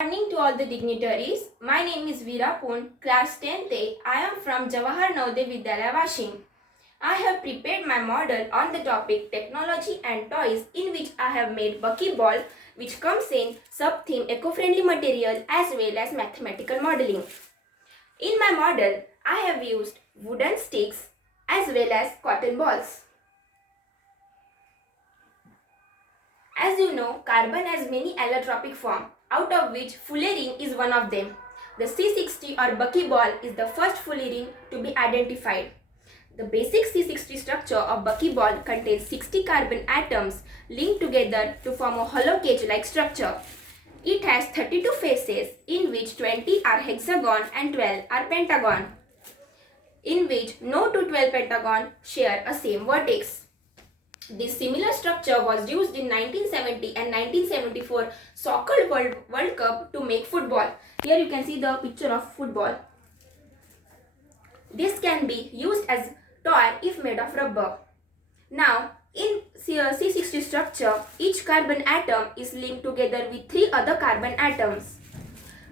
Morning to all the dignitaries. My name is Veera Pon, class 10th A. I am from Jawahar Navodaya Vidyalaya, Washing. I have prepared my model on the topic technology and toys, in which I have made buckyball, which comes in sub-theme eco-friendly material as well as mathematical modeling. In my model, I have used wooden sticks as well as cotton balls. As you know, carbon has many allotropic forms, out of which fullerene is one of them. The C60 or buckyball is the first fullerene to be identified. The basic C60 structure of buckyball contains 60 carbon atoms linked together to form a hollow cage-like structure. It has 32 faces, in which 20 are hexagon and 12 are pentagon, in which no two 12 pentagon share a same vertex. This similar structure was used in 1970 and 1974 Soccer World Cup to make football. Here you can see the picture of football. This can be used as toy if made of rubber. Now, in C60 structure, each carbon atom is linked together with 3 other carbon atoms.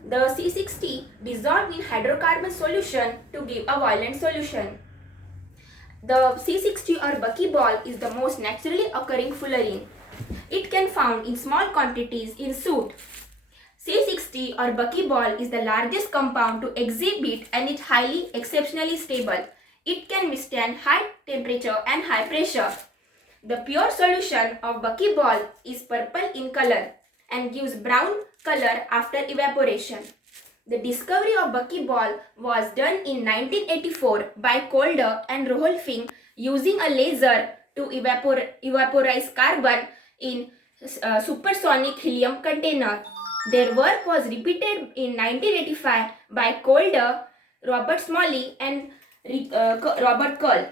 The C60 dissolved in hydrocarbon solution to give a violent solution. The C60 or buckyball is the most naturally occurring fullerene. It can found in small quantities in soot. C60 or buckyball is the largest compound to exhibit and is highly exceptionally stable. It can withstand high temperature and high pressure. The pure solution of buckyball is purple in color and gives brown color after evaporation. The discovery of buckyball was done in 1984 by Calder and Rohlfing using a laser to evaporize carbon in supersonic helium container. Their work was repeated in 1985 by Calder, Robert Smalley and Robert Curl.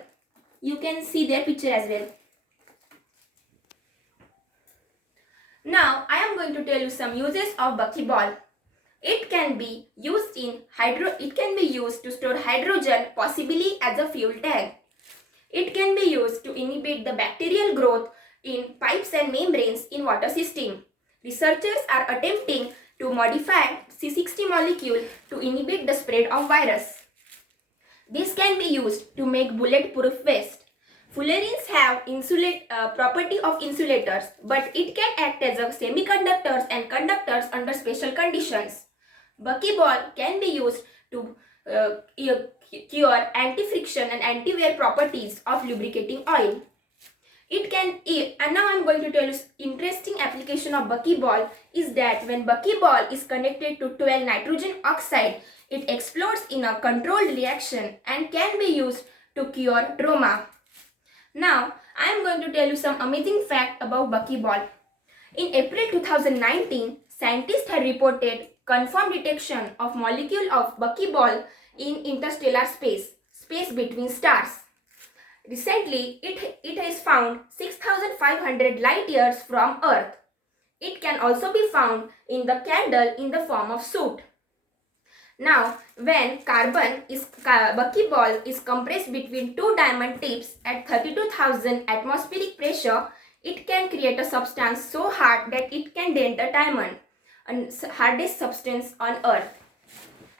You can see their picture as well. Now I am going to tell you some uses of buckyball. It can be used to store hydrogen, possibly as a fuel tank. It can be used to inhibit the bacterial growth in pipes and membranes in water system. Researchers are attempting to modify C60 molecule to inhibit the spread of virus. This can be used to make bulletproof vest. Fullerenes have property of insulators, but it can act as a semiconductors and conductors under special conditions. Buckyball can be used to cure anti-friction and anti-wear properties of lubricating oil. And now I am going to tell you interesting application of buckyball is that when buckyball is connected to 12 nitrogen oxide, it explodes in a controlled reaction and can be used to cure trauma. Now I am going to tell you some amazing fact about buckyball. In April 2019, scientists had reported confirmed detection of molecule of buckyball in interstellar space between stars. Recently, it is found 6,500 light years from Earth. It can also be found in the candle in the form of soot. Now, when buckyball is compressed between two diamond tips at 32,000 atmospheric pressure, it can create a substance so hard that it can dent a diamond, and hardest substance on earth.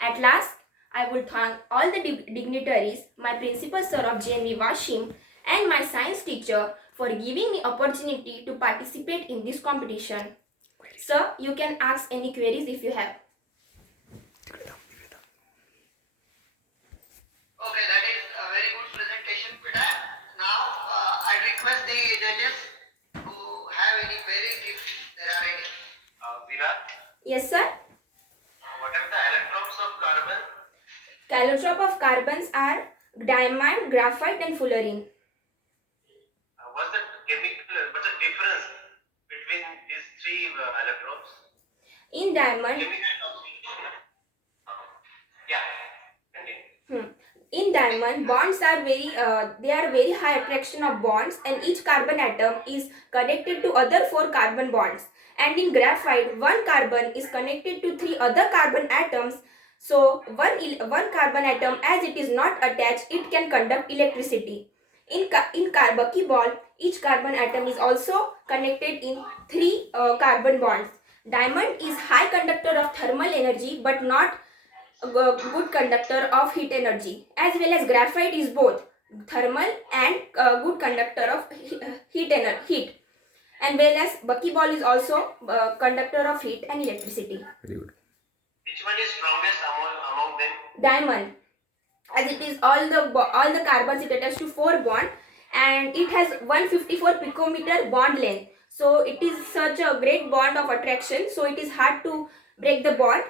At last, I would thank all the dignitaries, my principal sir of JNV Washing and my science teacher for giving me opportunity to participate in this competition. Sir, you can ask any queries if you have. Okay, that is a very good presentation, Peter. Now, I request the judges who have any queries if there are any. Veera, Yes, sir. what are the electrons of carbon? Allotrope of carbons are diamond, graphite and fullerene. What's the difference between these three electrons? In diamond, Yeah, continue. In diamond, bonds are very high attraction of bonds, and each carbon atom is connected to other 4 carbon bonds. And in graphite, one carbon is connected to 3 other carbon atoms. So one carbon atom, as it is not attached, it can conduct electricity. In buckyball, each carbon atom is also connected in 3 carbon bonds. Diamond is high conductor of thermal energy but not a good conductor of heat energy, as well as graphite is both thermal and good conductor of heat, and whereas buckyball is also conductor of heat and electricity. Very good. Which one is strongest among them? Diamond, as it is all the carbons, it attaches to 4 bond and it has 154 picometer bond length. So it is such a great bond of attraction, so it is hard to break the bond,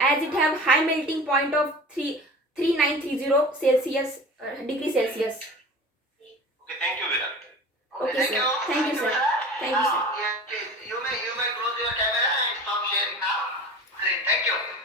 as it have high melting point of 3930 Celsius degree Celsius. Okay, thank you, Virat. Okay, sir. Thank you, sir. Thank you, sir. Yes, please. You may close your camera and stop sharing now. Great, thank you.